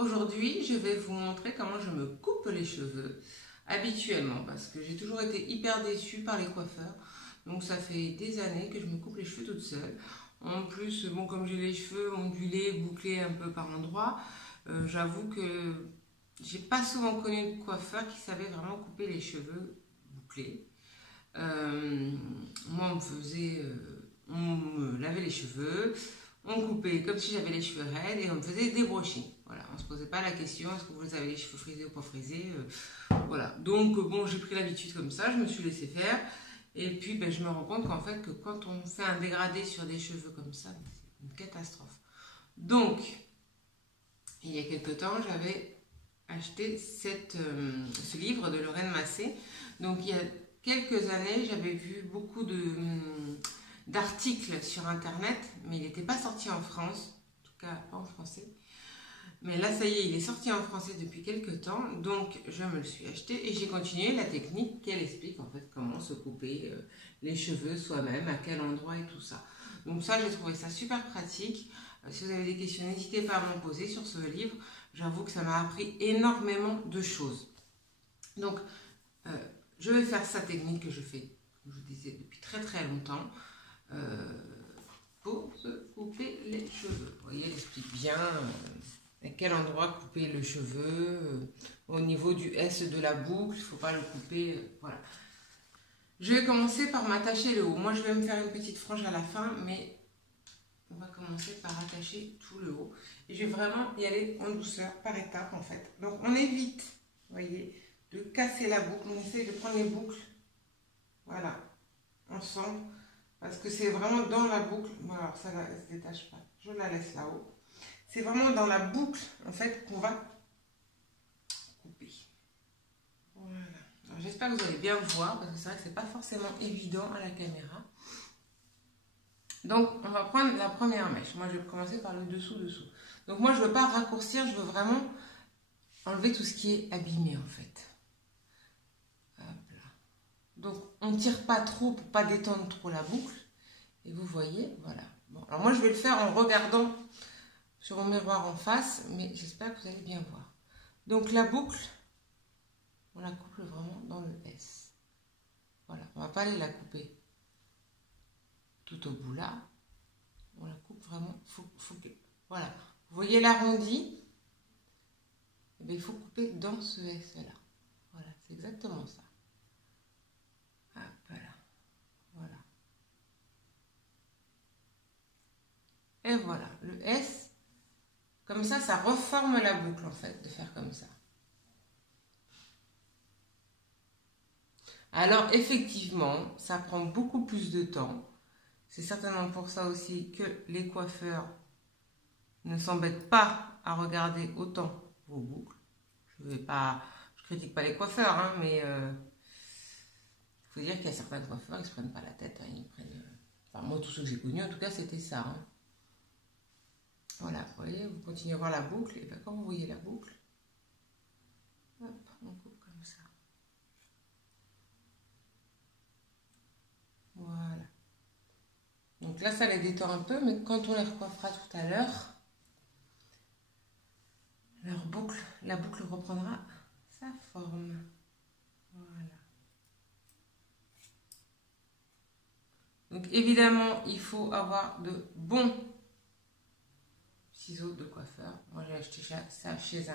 Aujourd'hui, je vais vous montrer comment je me coupe les cheveux habituellement parce que j'ai toujours été hyper déçue par les coiffeurs. Donc ça fait des années que je me coupe les cheveux toute seule. En plus, bon, comme j'ai les cheveux ondulés, bouclés un peu par endroits, j'avoue que j'ai pas souvent connu de coiffeur qui savait vraiment couper les cheveux bouclés. Moi, on me lavait les cheveux, on coupait comme si j'avais les cheveux raides et on me faisait des brushings. Voilà, on se posait pas la question est-ce que vous avez les cheveux frisés ou pas frisés. Voilà, donc bon, j'ai pris l'habitude comme ça, je me suis laissé faire. Et puis ben, je me rends compte qu'en fait, que quand on fait un dégradé sur des cheveux comme ça, c'est une catastrophe. Donc, il y a quelque temps, j'avais acheté ce livre de Lorraine Massé. Donc, il y a quelques années, j'avais vu beaucoup d'articles sur Internet, mais il n'était pas sorti en France, en tout cas pas en français. Mais là, ça y est, il est sorti en français depuis quelques temps, donc je me le suis acheté et j'ai continué la technique qu'elle explique en fait comment se couper les cheveux soi-même, à quel endroit et tout ça. Donc ça, j'ai trouvé ça super pratique. Si vous avez des questions, n'hésitez pas à m'en poser sur ce livre. J'avoue que ça m'a appris énormément de choses. Donc, je vais faire cette technique que je fais, comme je vous disais, depuis très très longtemps, pour se couper les cheveux. Vous voyez, elle explique bien à quel endroit couper le cheveu, au niveau du S de la boucle, il ne faut pas le couper, voilà. Je vais commencer par m'attacher le haut. Moi, je vais me faire une petite frange à la fin, mais on va commencer par attacher tout le haut. Et je vais vraiment y aller en douceur, par étapes en fait. Donc, on évite, vous voyez, de casser la boucle. On essaie de prendre les boucles, voilà, ensemble, parce que c'est vraiment dans la boucle. Bon, alors ça ne se détache pas. Je la laisse là-haut. C'est vraiment dans la boucle, en fait, qu'on va couper. Voilà. J'espère que vous allez bien voir, parce que c'est vrai que c'est pas forcément évident à la caméra. Donc, on va prendre la première mèche. Moi, je vais commencer par le dessous-dessous. Donc, moi, je ne veux pas raccourcir, je veux vraiment enlever tout ce qui est abîmé, en fait. Hop là. Donc, on ne tire pas trop pour ne pas détendre trop la boucle. Et vous voyez, voilà. Bon, alors moi, je vais le faire en regardant sur mon miroir en face, mais j'espère que vous allez bien voir. Donc, la boucle, on la coupe vraiment dans le S. Voilà, on ne va pas aller la couper tout au bout là. On la coupe vraiment, voilà. Vous voyez l'arrondi? Eh bien, il faut couper dans ce S là. Voilà, c'est exactement ça. Hop là. Voilà. Et voilà, le S, comme ça reforme la boucle en fait, de faire comme ça. Alors effectivement, ça prend beaucoup plus de temps. C'est certainement pour ça aussi que les coiffeurs ne s'embêtent pas à regarder autant vos boucles. Je critique pas les coiffeurs, hein, mais il faut dire qu'il y a certains coiffeurs qui ne se prennent pas la tête. Hein, ils prennent, enfin, moi, tous ceux que j'ai connus, en tout cas, c'était ça. Hein. Voilà, vous voyez, vous continuez à voir la boucle. Et bien, quand vous voyez la boucle, hop, on coupe comme ça. Voilà. Donc là, ça les détend un peu, mais quand on les recoiffera tout à l'heure, la boucle reprendra sa forme. Voilà. Donc évidemment, il faut avoir de bons ciseaux de coiffeur. Moi, j'ai acheté ça chez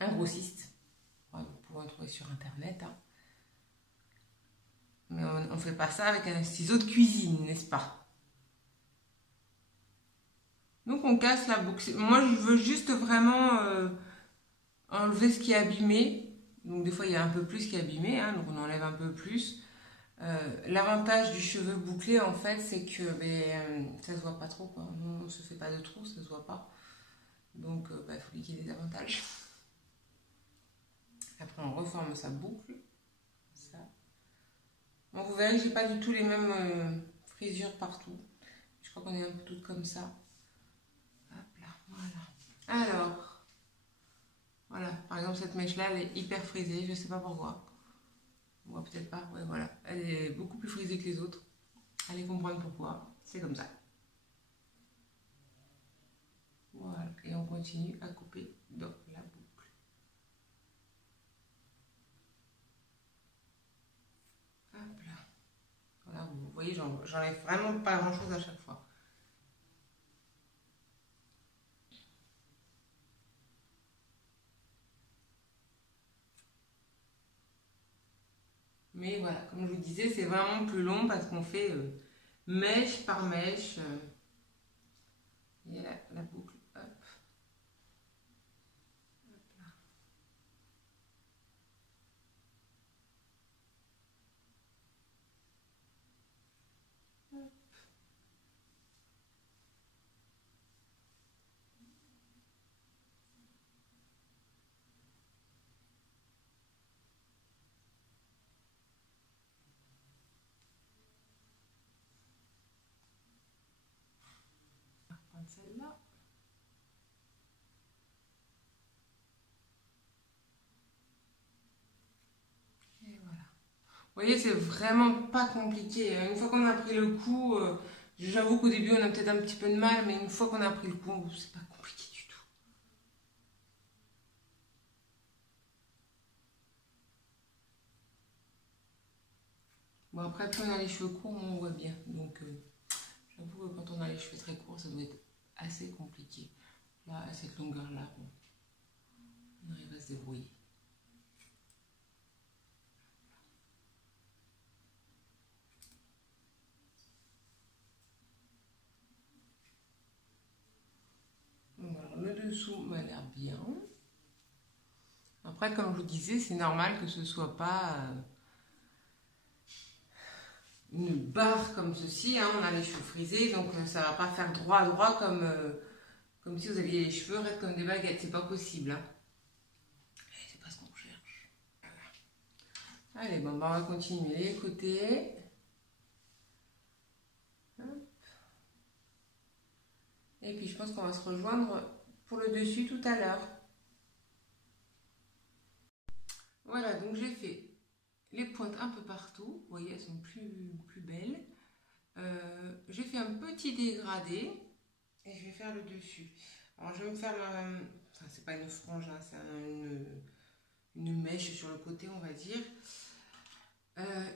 un grossiste. Vous pouvez en trouver sur Internet. Hein. Mais on ne fait pas ça avec un ciseau de cuisine, n'est-ce pas? Donc on casse la boucle. Moi je veux juste vraiment enlever ce qui est abîmé. Donc des fois il y a un peu plus qui est abîmé, hein, donc on enlève un peu plus. L'avantage du cheveu bouclé en fait c'est que ça se voit pas trop quoi. On ne se fait pas de trous, ça se voit pas. Donc il faut qu'il y ait des avantages. Après on reforme sa boucle. Ça. Bon, vous verrez que j'ai pas du tout les mêmes frisures partout. Je crois qu'on est un peu toutes comme ça. Hop là, voilà. Alors, voilà, par exemple cette mèche là elle est hyper frisée, je sais pas pourquoi. On voit peut-être pas, ouais, voilà. Elle est beaucoup plus frisée que les autres. Allez comprendre pourquoi, c'est comme ça. Voilà, et on continue. continue à couper dans la boucle. Hop là. Voilà, vous voyez, j'enlève vraiment pas grand chose à chaque fois. Mais voilà, comme je vous disais, c'est vraiment plus long parce qu'on fait mèche par mèche. Et la boucle, hop. On va prendre celle-là. Et voilà. Vous voyez, c'est vraiment pas compliqué. Une fois qu'on a pris le coup, j'avoue qu'au début on a peut-être un petit peu de mal, mais une fois qu'on a pris le coup, c'est pas compliqué du tout. Bon, après, plus on a les cheveux courts, moins on voit bien. Donc, j'avoue que quand on a les cheveux très courts, ça doit être assez compliqué. Là, à cette longueur-là, bon, on arrive à se débrouiller. Bon, alors, le dessous m'a l'air bien. Après, comme je vous disais, c'est normal que ce soit pas une barre comme ceci. Hein. On a les cheveux frisés, donc ça va pas faire droit à droit comme si vous aviez les cheveux raides comme des baguettes. C'est pas possible. Hein. C'est pas ce qu'on cherche. Voilà. Allez, bon, on va continuer les côtés. Et puis, je pense qu'on va se rejoindre pour le dessus tout à l'heure. Voilà, donc j'ai fait les pointes un peu partout. Vous voyez, elles sont plus belles. J'ai fait un petit dégradé et je vais faire le dessus. Alors, je vais me faire enfin, c'est pas une frange, hein, c'est une mèche sur le côté, on va dire.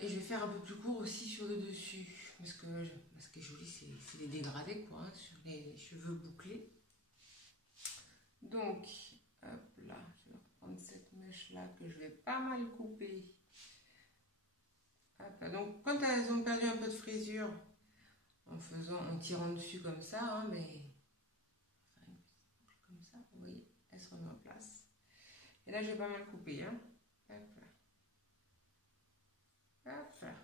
Et je vais faire un peu plus court aussi sur le dessus. Parce que ce qui est joli, c'est les dégradés, quoi, hein, sur les cheveux bouclés. Donc, hop là, je vais reprendre cette mèche-là que je vais pas mal couper. Hop là. Donc, quand elles ont perdu un peu de frisure, en tirant dessus comme ça, hein, mais comme ça, vous voyez, elle se remet en place. Et là, j'ai pas mal coupé, hein. Hop là. Hop là.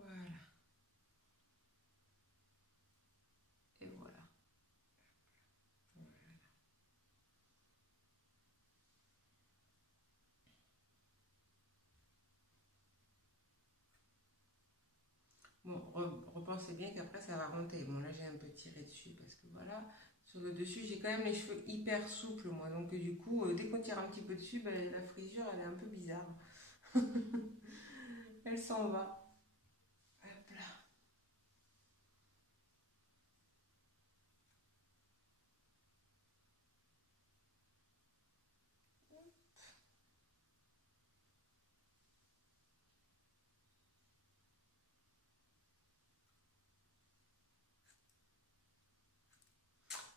Voilà. Et voilà. Bon, repensez bien qu'après ça va monter. Bon, là j'ai un peu tiré dessus parce que voilà, sur le dessus j'ai quand même les cheveux hyper souples moi. Donc du coup, dès qu'on tire un petit peu dessus, ben, la frisure elle est un peu bizarre. Elle s'en va. Hop là.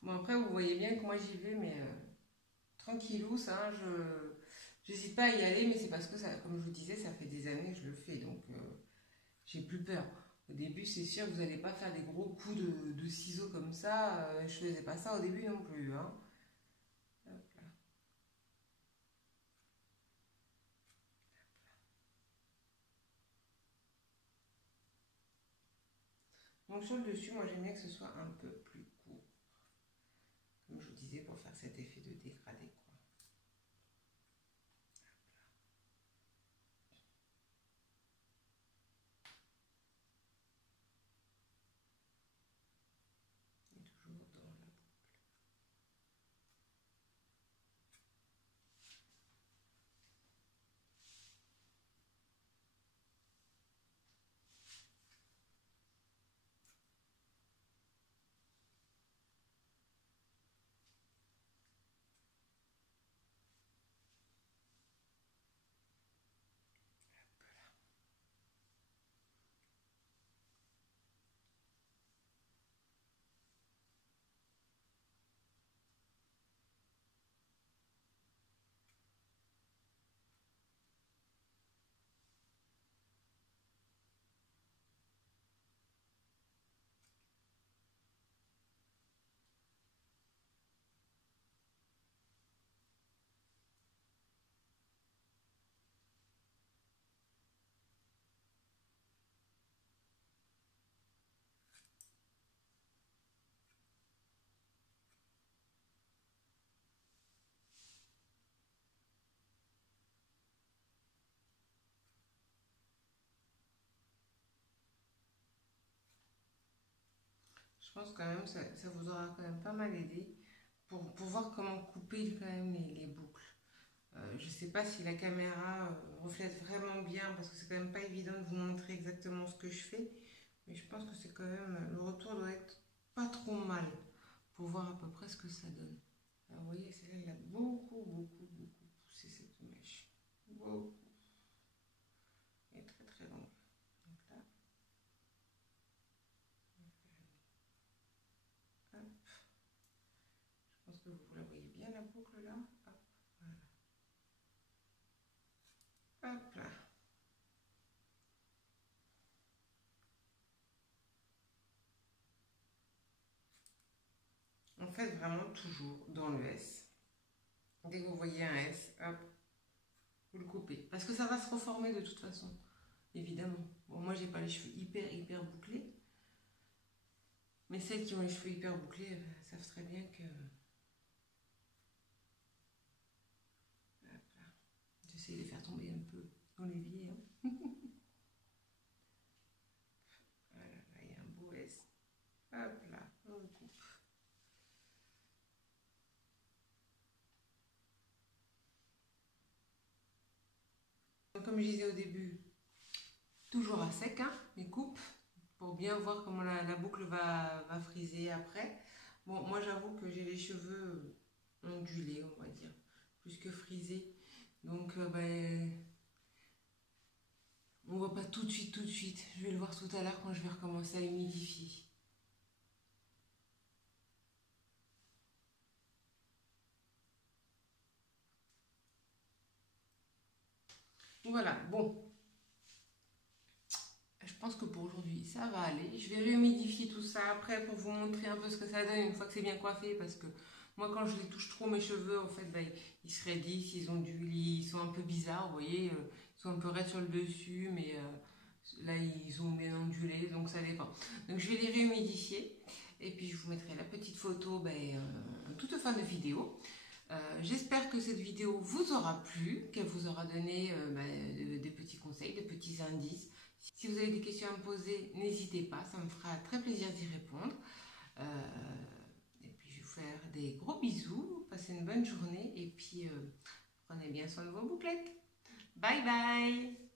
Bon, après, vous voyez bien que moi j'y vais, mais tranquillou, ça, hein, j'hésite pas à y aller, mais c'est parce que, ça, comme je vous disais, ça fait des années que je le fais, donc j'ai plus peur. Au début, c'est sûr que vous n'allez pas faire des gros coups de ciseaux comme ça. Je faisais pas ça au début non plus. Hein. Hop là. Donc sur le dessus, moi j'aime bien que ce soit un peu plus court. Comme je vous disais, pour faire cet effet de dégradé. Quoi. Et toujours dans la boucle. Je pense quand même ça vous aura quand même pas mal aidé pour voir comment couper quand même les boucles. Je sais pas si la caméra reflète vraiment bien parce que c'est quand même pas évident de vous montrer exactement ce que je fais. Mais je pense que c'est quand même, le retour doit être pas trop mal pour voir à peu près ce que ça donne. Alors, vous voyez, celle-là, elle a beaucoup poussé cette mèche. Beaucoup. Elle est très longue. Donc là, hop. Je pense que vous la voyez bien la boucle là. Hop, voilà. Hop là. On fait vraiment toujours dans le S. Dès que vous voyez un S, hop, vous le coupez. Parce que ça va se reformer de toute façon, évidemment. Bon, moi, j'ai pas les cheveux hyper bouclés. Mais celles qui ont les cheveux hyper bouclés savent très bien que... J'essaie de les faire tomber un peu dans l'évier. Hein. Voilà, là, il y a un beau S. Hop là, on le coupe. Donc, comme je disais au début, toujours à sec, hein, les coupes, pour bien voir comment la boucle va friser après. Bon, moi j'avoue que j'ai les cheveux ondulés, on va dire, plus que frisés. Donc, on voit pas tout de suite. Je vais le voir tout à l'heure quand je vais recommencer à humidifier. Voilà, bon. Je pense que pour aujourd'hui, ça va aller. Je vais réhumidifier tout ça après pour vous montrer un peu ce que ça donne une fois que c'est bien coiffé. Parce que moi, quand je les touche trop, mes cheveux, en fait, ils se raidissent, ils ondulent, ils sont un peu bizarres, vous voyez. Ils sont un peu raides sur le dessus, mais là, ils sont bien ondulés, donc ça dépend. Donc, je vais les réhumidifier. Et puis, je vous mettrai la petite photo en toute fin de vidéo. J'espère que cette vidéo vous aura plu, qu'elle vous aura donné des petits conseils, des petits indices. Si vous avez des questions à me poser, n'hésitez pas, ça me fera très plaisir d'y répondre. Et puis je vais vous faire des gros bisous, passez une bonne journée et puis prenez bien soin de vos bouclettes. Bye bye!